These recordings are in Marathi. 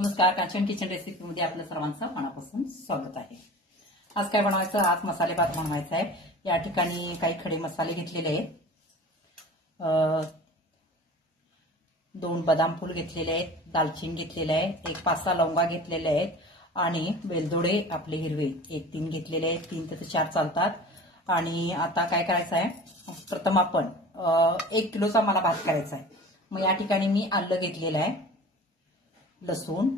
नमस्कार, कांचन किचन रेसिपीमध्ये आपलं सर्वांचं मनापासून स्वागत आहे। आज काय बनवायचं? आज मसाले भात बनवायचा आहे। या ठिकाणी काही खडे मसाले घेतलेले आहेत, 2 बदाम फूल घेतलेले आहेत, दालचिनी घेतलेले आहे, एक 5-6 लवंगा घेतलेले आहेत आणि वेलदोडे आपले हिरवे 1-3 घेतलेले आहेत, 3 ते 4 चालतात। आणि आता काय करायचं आहे, प्रथम आपण 1 किलोचा मला भात करायचा आहे। मग या ठिकाणी मी आलं घेतलेलं आहे, लसूण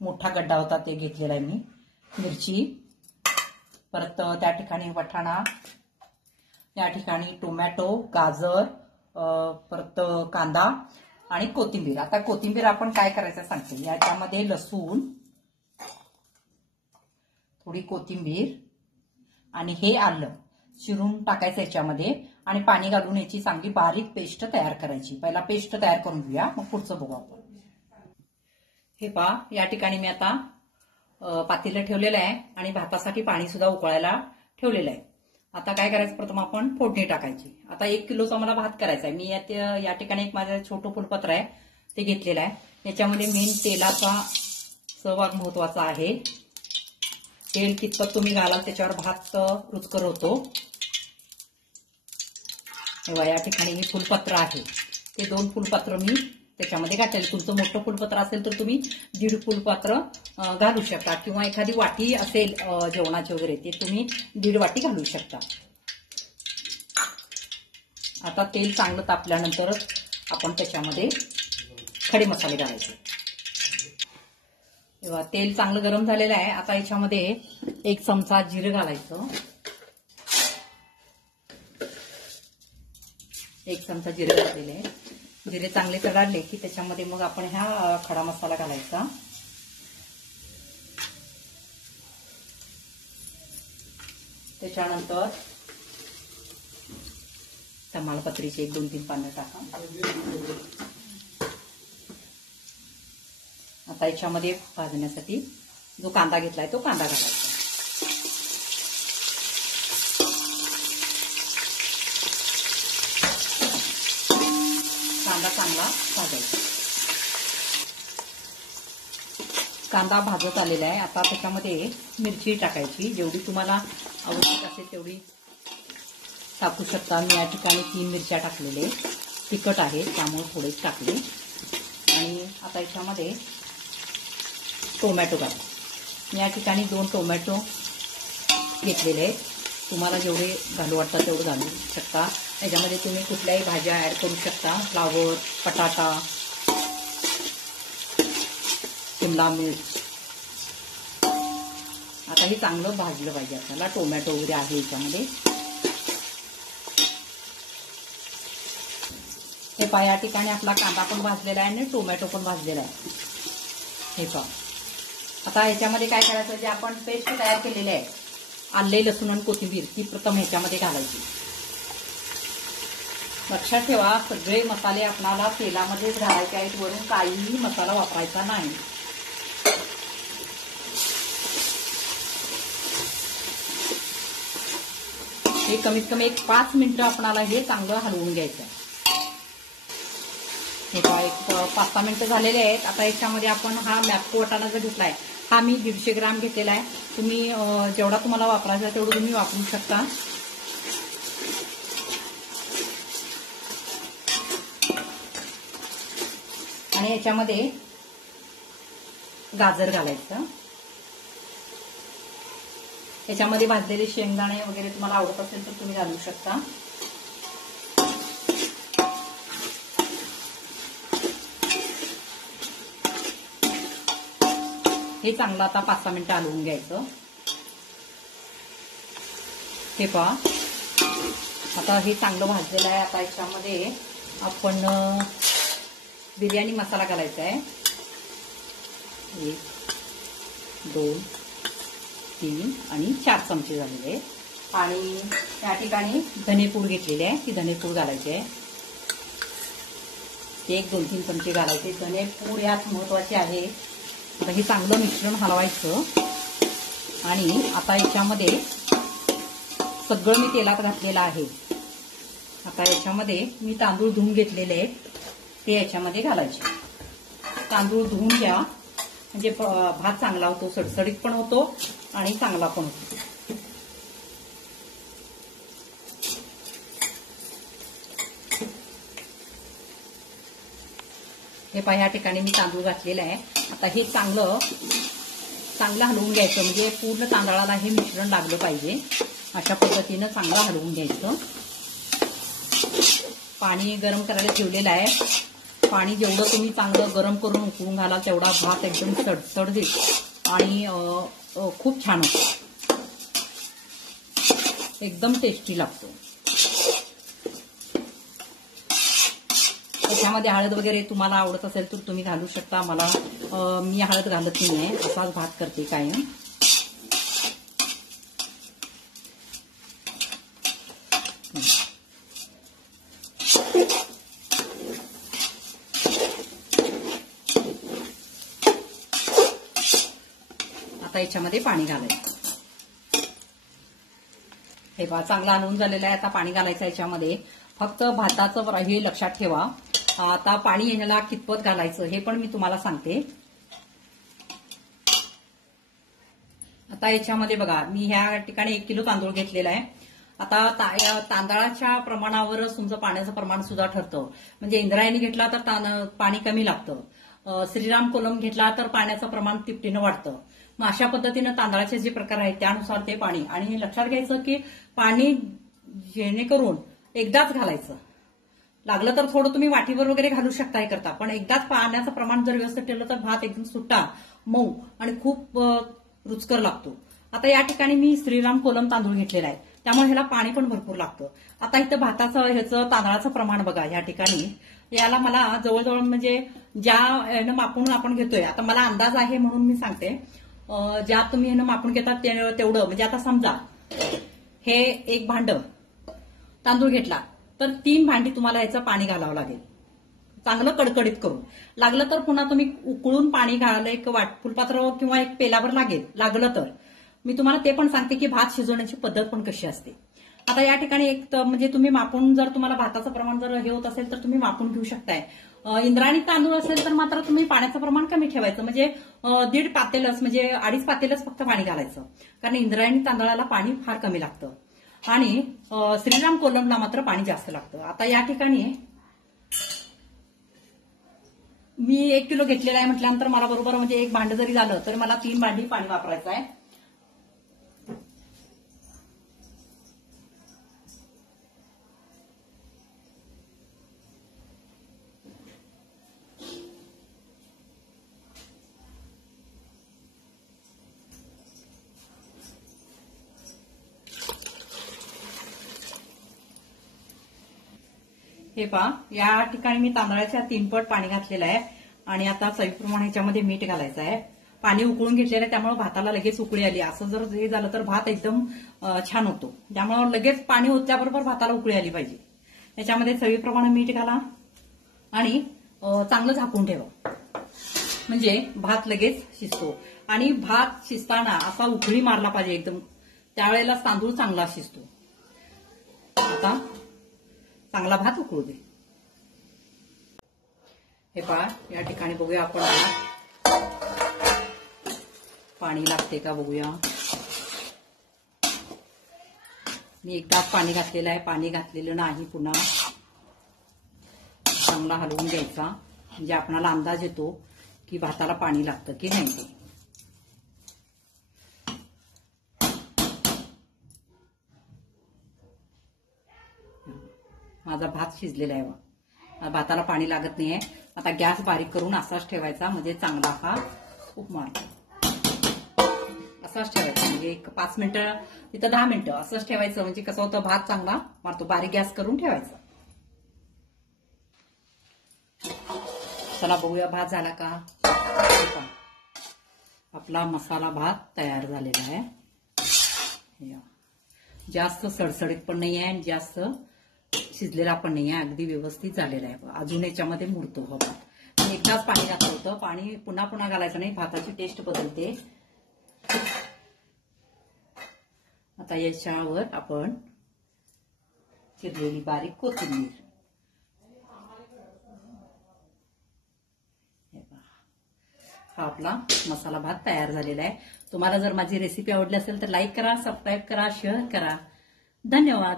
मोठा गड्डा होता ते घेतलेला आहे मी, मिरची, परत त्या ठिकाणी वाटाणा, या ठिकाणी टोमॅटो, गाजर, परत कांदा आणि कोथिंबीर। आता कोथिंबीर आपण काय करायचं सांगते। याच्यामध्ये लसूण, थोडी कोथिंबीर आणि हे आलं चिरून टाकायचं याच्यामध्ये आणि पाणी घालून याची चांगली बारीक पेस्ट तयार करायची। पहिला पेस्ट तयार करून घेऊया, मग पुढचं बघू आपण। हे पहा, या ठिकाणी मी आता पातेलं ठेवलेलं आहे आणि भातासाठी पाणी सुद्धा उकळायला ठेवलेलं आहे। आता काय करायचं, प्रथम आपण फोडणी टाकायची। आता 1 किलोचा मला भात करायचा आहे। मी या ठिकाणी एक माझं छोटं फुलपत्र आहे ते घेतलेलं आहे। याच्यामध्ये मेन तेलाचा सहभाग महत्वाचा आहे। तेल कितपत तुम्ही घालाल त्याच्यावर भात रुचकर होतो। या ठिकाणी हे फुलपत्र आहे, ते 2 फुलपत्र मी त्याच्यामध्ये घातलेले। तुमचं मोठं फुलपत्र असेल तर तुम्ही 1.5 फुलपत्र घालू शकता, किंवा एखादी वाटी असेल जेवणाची वगैरे ते तुम्ही 1.5 वाटी घालू शकता। आता तेल चांगलं तापल्यानंतर आपण त्याच्यामध्ये खडे मसाले घालायचे। तेव्हा तेल चांगलं गरम झालेलं आहे। आता याच्यामध्ये 1 चमचा जिरं घालायचं, 1 चमचा जिरं घातलेले आहे। जिरे चांगले तडाडले की त्याच्यामध्ये मग आपण हा खडा मसाला घालायचा। त्याच्यानंतर तमालपत्रीचे 1-2-3 पानं टाका। आता याच्यामध्ये भाजण्यासाठी जो कांदा घेतलाय तो कांदा घालायचा। कांदा चांगला भाजायचा। कांदा भाजत आलेला आहे। आता त्याच्यामध्ये मिरची टाकायची, जेवढी तुम्हाला आवडत असेल तेवढी टाकू शकता। मी या ठिकाणी 3 मिरच्या टाकलेले, तिखट आहे त्यामुळे थोडेच टाकले। आणि आता याच्यामध्ये टोमॅटो घाला। मी या ठिकाणी 2 टोमॅटो घेतलेले आहेत, तुम्हाला जेवढे घालू वाटतात तेवढे घालू शकता। याच्यामध्ये तुम्ही कुठल्याही भाज्या ऍड करू शकता, फ्लावर, बटाटा, शिमला मिर्च। आता हे चांगलं भाजलं पाहिजे आपल्याला, टोमॅटो वगैरे आहे याच्यामध्ये। हे पहा, या ठिकाणी आपला कांदा पण भाजलेला आहे आणि टोमॅटो पण भाजलेला आहे। हे पहा, आता ह्याच्यामध्ये काय करायचं, जे आपण पेस्ट तयार केलेली आहे आले, लसूण आणि कोथिंबीर, ती प्रथम ह्याच्यामध्ये घालायची। लक्षात ठेवा, सगळे मसाले आपल्याला तेलामध्येच घालायचे आहेत, वरून काहीही मसाला वापरायचा नाही। हे कमीत कमी 5 मिनिटं आपल्याला हे चांगलं हलवून घ्यायचं आहे। हे पहा, 5-6 मिनिटं झालेले आहेत। आता याच्यामध्ये आपण हा मॅप्को वाटाणा जो घेतलाय हा मी 150 ग्राम घेतलेला आहे। तुम्ही जेवढा तुम्हाला वापरायचा तेवढं तुम्ही वापरू शकता। आणि याच्यामध्ये गाजर घालायचं। याच्यामध्ये भाजलेले शेंगदाणे वगैरे तुम्हाला आवडत असेल तर तुम्ही घालू शकता। हे चांगलं आता 5-6 मिनिटं हलवून घ्यायचं। हे पहा, आता हे चांगलं भाजलेलं आहे। आता याच्यामध्ये आपण बिर्याणी मसाला घालायचा आहे। 1, 2, 3 आणि 4 चमचे झालेले आहे। आणि या ठिकाणी धनेपूड घेतलेली आहे, ती धनेपूड घालायची आहे। 1-2-3 चमचे घालायचे। धनेपूड यात महत्वाची आहे। आता हे चांगलं मिश्रण हलवायचं आणि आता याच्यामध्ये सगळं मी तेलात घातलेलं आहे। आता याच्यामध्ये मी तांदूळ धुवून घेतलेले आहेत ते याच्यामध्ये घालायचे। तांदूळ धुवून घ्या म्हणजे भात चांगला होतो, सडसडीत पण होतो आणि चांगला पण होतो. हे पहा, या ठिकाणी मी तांदूळ घातलेला आहे. आता हे चांगलं हलवून घ्यायचं, म्हणजे पूर्ण तांदळाला हे मिश्रण लागलं पाहिजे. अशा पद्धतीनं चांगलं हलवून घ्यायचं. पाणी गरम करायला ठेवलेलं आहे. पाणी जेवढं तुम्ही चांगलं गरम करून उकळून घालाल तेवढा भात एकदम सडसडीत आणि खूप छान होतो, एकदम टेस्टी लागतो. त्याच्यामध्ये हळद वगैरे तुम्हाला आवडत असेल तर तुम्ही घालू शकता. मी हळद घालत नाहीये, असाच भात करते कायम. आता याच्यामध्ये पाणी घालायचं. हे बघा, चांगलं हलवून झालेलं आहे. आता पाणी घालायचं याच्यामध्ये. फक्त भाताचं हे लक्षात ठेवा. आता पाणी याला कितपत घालायचं हे पण मी तुम्हाला सांगते. आता याच्यामध्ये बघा, मी ह्या ठिकाणी 1 किलो तांदूळ घेतलेला आहे. आता तांदळाच्या प्रमाणावरच तुमचं पाण्याचं प्रमाण सुद्धा ठरतं. म्हणजे इंद्रायणी घेतला तर पाणी कमी लागतं, श्रीराम कोलम घेतला तर पाण्याचं प्रमाण तिपटीनं वाढतं. मग अशा पद्धतीनं तांदळाचे जे प्रकार आहेत त्यानुसार ते पाणी. आणि लक्षात घ्यायचं की पाणी जेणेकरून एकदाच घालायचं. लागलं तर थोडं तुम्ही वाटीवर वगैरे घालू शकता, हे करता. पण एकदाच पाण्याचं प्रमाण जर व्यवस्थित ठेवलं तर भात एकदम सुट्टा, मऊ आणि खूप रुचकर लागतो. आता या ठिकाणी मी श्रीराम कोलम तांदूळ घेतलेला आहे, त्यामुळे ह्याला पाणी पण भरपूर लागतं. आता इथं भाताचं तांदळाचं प्रमाण बघा. या ठिकाणी याला मला जवळजवळ म्हणजे ज्या मापून आपण घेतोय, आता मला अंदाज आहे म्हणून मी सांगते, ज्या तुम्ही मापून घेतात तेवढं. म्हणजे आता समजा हे 1 भांड तांदूळ घेतला तर 3 भांडी तुम्हाला याचं पाणी घालावं लागेल, चांगलं कडकडीत करून. लागलं तर पुन्हा तुम्ही उकळून पाणी घालायला एक फुलपात्र किंवा एक पेलावर लागलं तर मी तुम्हाला ते पण सांगते की भात शिजवण्याची पद्धत पण कशी असते. आता या ठिकाणी म्हणजे तुम्ही मापून, जर तुम्हाला भाताचं प्रमाण जर हे होत असेल तर तुम्ही मापून घेऊ शकताय. इंद्रायणी तांदूळ असेल तर मात्र तुम्ही पाण्याचं प्रमाण कमी ठेवायचं. म्हणजे 1.5 पातेलच, म्हणजे 2.5 पातेलच फक्त पाणी घालायचं. कारण इंद्रायणी तांदळाला पाणी फार कमी लागतं आणि श्रीराम कोलमला मात्र पाणी जास्त लागतं. आता या ठिकाणी मी 1 किलो घेतलेला आहे म्हटल्यानंतर मला बरोबर म्हणजे 1 भांड जरी झालं तर मला 3 भांडी पाणी वापरायचं आहे. हे पहा, या ठिकाणी मी तांदळाच्या 3 पट पाणी घातलेलं आहे. आणि आता चवीप्रमाणे ह्याच्यामध्ये मीठ घालायचं आहे. पाणी उकळून घेतलेलं आहे त्यामुळे भाताला लगेच उकळी आली. असं जर हे झालं तर भात एकदम छान होतो. त्यामुळे लगेच पाणी ओतल्याबरोबर भाताला उकळी आली पाहिजे. याच्यामध्ये चवीप्रमाणे मीठ घाला आणि चांगलं झाकून ठेवा, म्हणजे भात लगेच शिजतो. आणि भात शिजताना असा उकळी मारला पाहिजे एकदम, त्यावेळेला तांदूळ चांगला शिजतो. आता चांगला भात उकळू दे. हे पहा, या ठिकाणी बघूया आपण पाणी लागते का बघूया. मी एकदाच पाणी घातलेलं आहे, पाणी घातलेलं नाही पुन्हा. चांगला हलवून घ्यायचा, म्हणजे आपणाला अंदाज येतो की भाताला पाणी लागतं की नाही ते. माझा भात शिजलेला आहे, भाताला पाणी लागत नाहीये. आता गॅस बारीक करून असाच ठेवायचा, म्हणजे चांगला हा खूप मारतो. असाच ठेवायचा, म्हणजे 5 मिनिटं तिथं 10 मिनिटं असंच ठेवायचं. म्हणजे कसं होतं, भात चांगला मारतो. बारीक गॅस करून ठेवायचा. चला बघूया भात झाला का. आपला मसाला भात तयार झालेला आहे. जास्त सडसडीत पण नाही आहे आणि जास्त शिजलेला पण नाही आहे, अगदी व्यवस्थित झालेला आहे. अजून याच्यामध्ये मुरतो हा भात. मी एकदाच पाणी घातलं होतं, पाणी पुन्हा पुन्हा घालायचं नाही, भाताची टेस्ट बदलते. आता याच्यावर आपण चिरलेली बारीक कोथिंबीर, हा आपला मसाला भात तयार झालेला आहे. तुम्हाला जर माझी रेसिपी आवडली असेल तर लाईक करा, सबस्क्राईब करा, शेअर करा. धन्यवाद.